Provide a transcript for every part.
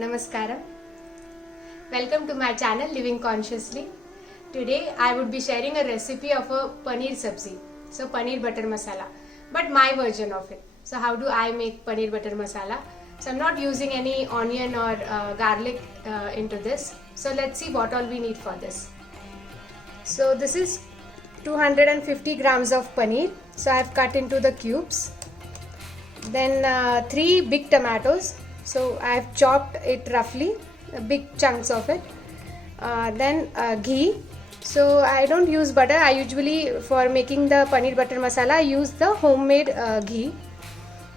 Namaskaram. Welcome to my channel Living Consciously. Today I would be sharing a recipe of a paneer sabzi. So paneer butter masala, but my version of it. So how do I make paneer butter masala? So I'm not using any onion or garlic into this. So let's see what all we need for this. So this is 250 grams of paneer. So I've cut into the cubes. Then 3 big tomatoes. So I've chopped it roughly, big chunks of it. Then ghee. So I don't use butter. I usually, for making the paneer butter masala, I use the homemade ghee.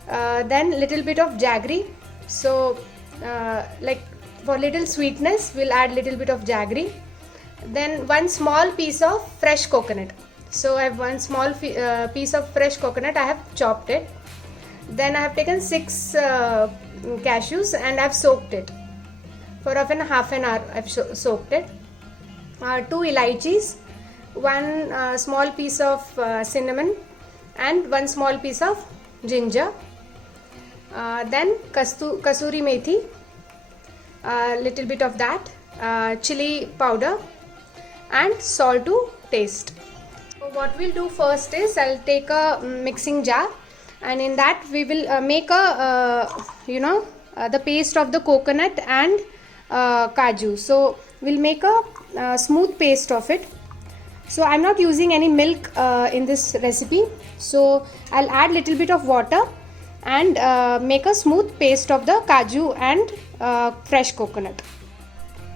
Then little bit of jaggery. So like for little sweetness, we'll add little bit of jaggery. Then one small piece of fresh coconut. So I have one small piece of fresh coconut. I have chopped it. Then I have taken 6 cashews and I have soaked it for often half an hour. I've soaked it. 2 elaichis, 1 small piece of cinnamon, and 1 small piece of ginger. Then kasuri methi, little bit of that, chili powder, and salt to taste. So what we'll do first is I'll take a mixing jar, and in that we will make a the paste of the coconut and kaju. So we'll make a smooth paste of it. So I'm not using any milk in this recipe, so I'll add little bit of water and make a smooth paste of the kaju and fresh coconut.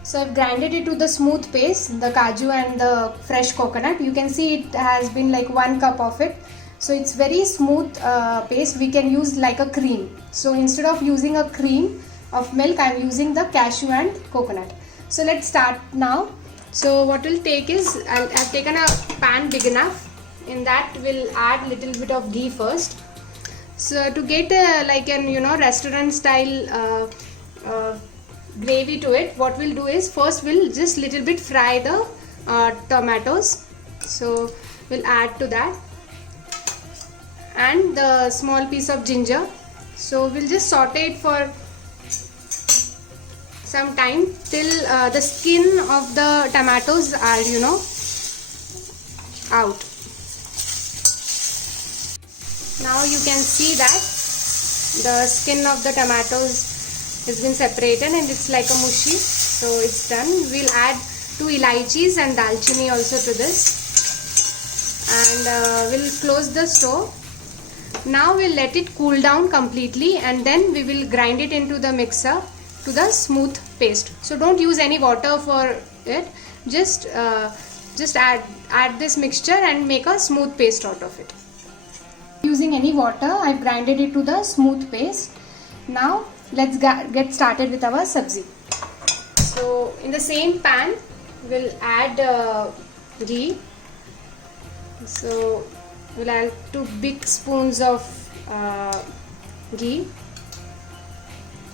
So I've grinded it to the smooth paste, the kaju and the fresh coconut. You can see it has been like 1 cup of it. So it's very smooth paste. We can use like a cream. So instead of using a cream of milk, I'm using the cashew and coconut. So let's start now. So what we'll take is, I've taken a pan big enough. In that we'll add little bit of ghee first. So to get like an restaurant style gravy to it, what we'll do is first we'll just little bit fry the tomatoes. So we'll add to that, and the small piece of ginger. So we'll just saute it for some time till the skin of the tomatoes are out. Now you can see that the skin of the tomatoes has been separated and it's like a mushy. So it's done. We'll add 2 elaichis and dalchini also to this, and we'll close the stove. Now we'll let it cool down completely, and then we will grind it into the mixer to the smooth paste. So don't use any water for it. Just add this mixture and make a smooth paste out of it. Using any water, I've grinded it to the smooth paste. Now let's get started with our sabzi. So in the same pan, we'll add ghee. So we'll add 2 big spoons of ghee,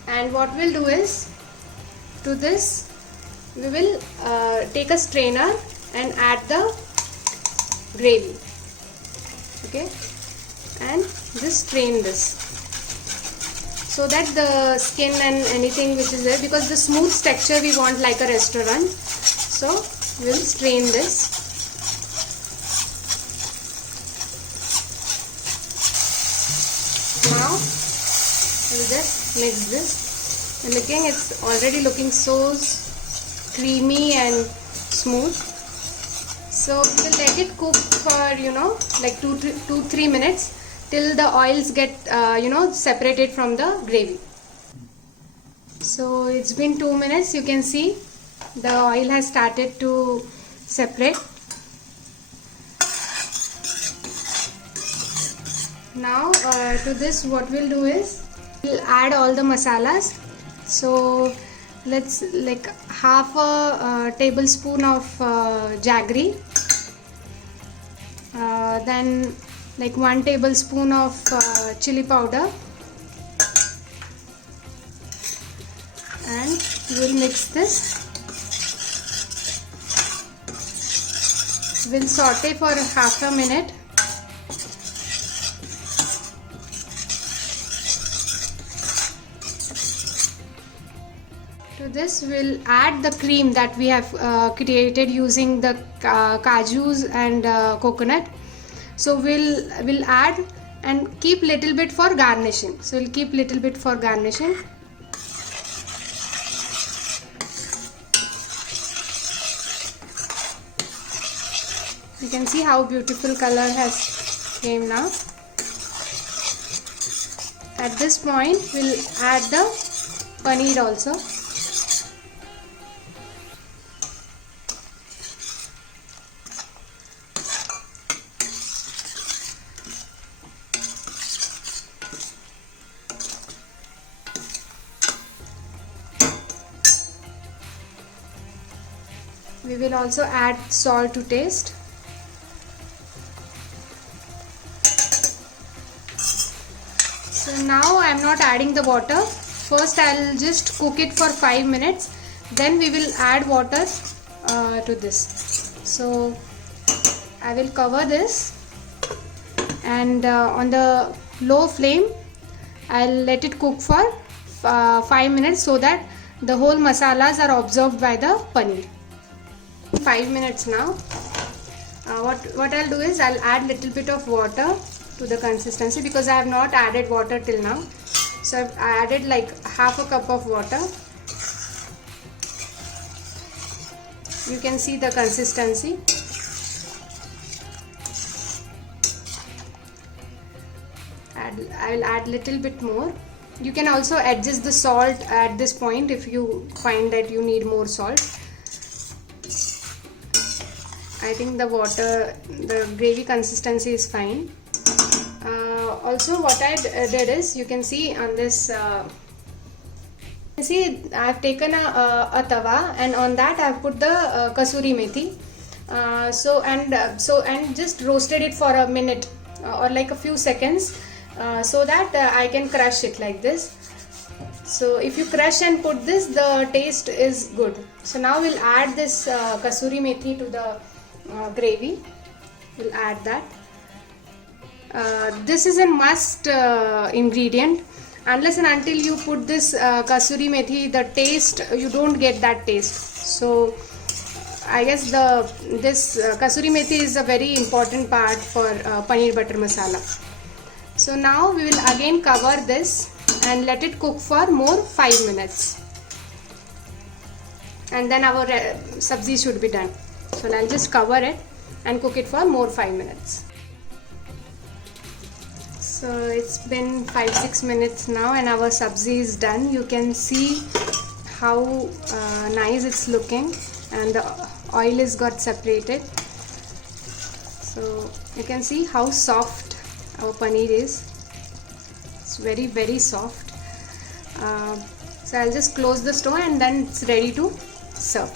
and what we'll do is, to this we will take a strainer and add the gravy. Okay, and just strain this so that the skin and anything which is there, because the smooth texture we want like a restaurant. So we'll strain this. Now we'll just mix this, and again it's already looking so creamy and smooth. So we'll let it cook for like 2-3 minutes till the oils get separated from the gravy. So it's been 2 minutes. You can see the oil has started to separate. Now to this what we'll do is we'll add all the masalas. So let's like half a tablespoon of jaggery, then like 1 tablespoon of chili powder, and we'll mix this. We'll saute for half a minute. To this we'll add the cream that we have created using the kajus and coconut. So we'll add and keep little bit for garnishing. So we'll keep little bit for garnishing. You can see how beautiful color has came now. At this point we'll add the paneer also. We will also add salt to taste. So now I am not adding the water. First I will just cook it for 5 minutes. Then we will add water to this. So I will cover this, and on the low flame I'll let it cook for 5 minutes so that the whole masalas are absorbed by the paneer. 5 minutes now. What I'll do is I'll add little bit of water to the consistency, because I have not added water till now. So I've added like half a cup of water. You can see the consistency. I will add little bit more. You can also adjust the salt at this point if you find that you need more salt. I think the gravy consistency is fine. Also what I did is, you can see on this, I have taken a tawa, and on that I have put the kasuri methi. And just roasted it for a minute or like a few seconds, so that I can crush it like this. So if you crush and put this, the taste is good. So now we'll add this kasuri methi to the gravy. We'll add that. This is a must ingredient. Unless and until you put this kasuri methi, the taste, you don't get that taste. So I guess this kasuri methi is a very important part for paneer butter masala. So now we will again cover this and let it cook for more 5 minutes, and then our sabzi should be done. So I'll just cover it and cook it for more 5 minutes. So it's been 5-6 minutes now, and our sabzi is done. You can see how nice it's looking, and the oil is got separated. So you can see how soft our paneer is. It's very, very soft. So I'll just close the stove, and then it's ready to serve.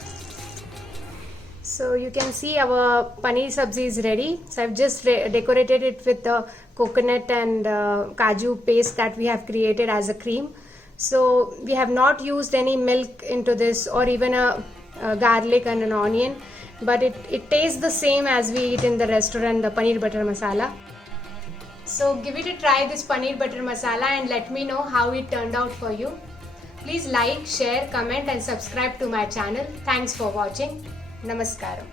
So you can see our paneer sabzi is ready. So I've just decorated it with the coconut and kaju paste that we have created as a cream. So we have not used any milk into this, or even a garlic and an onion, but it tastes the same as we eat in the restaurant, the paneer butter masala. So give it a try, this paneer butter masala, and let me know how it turned out for you. Please like, share, comment and subscribe to my channel. Thanks for watching. Namaskaram.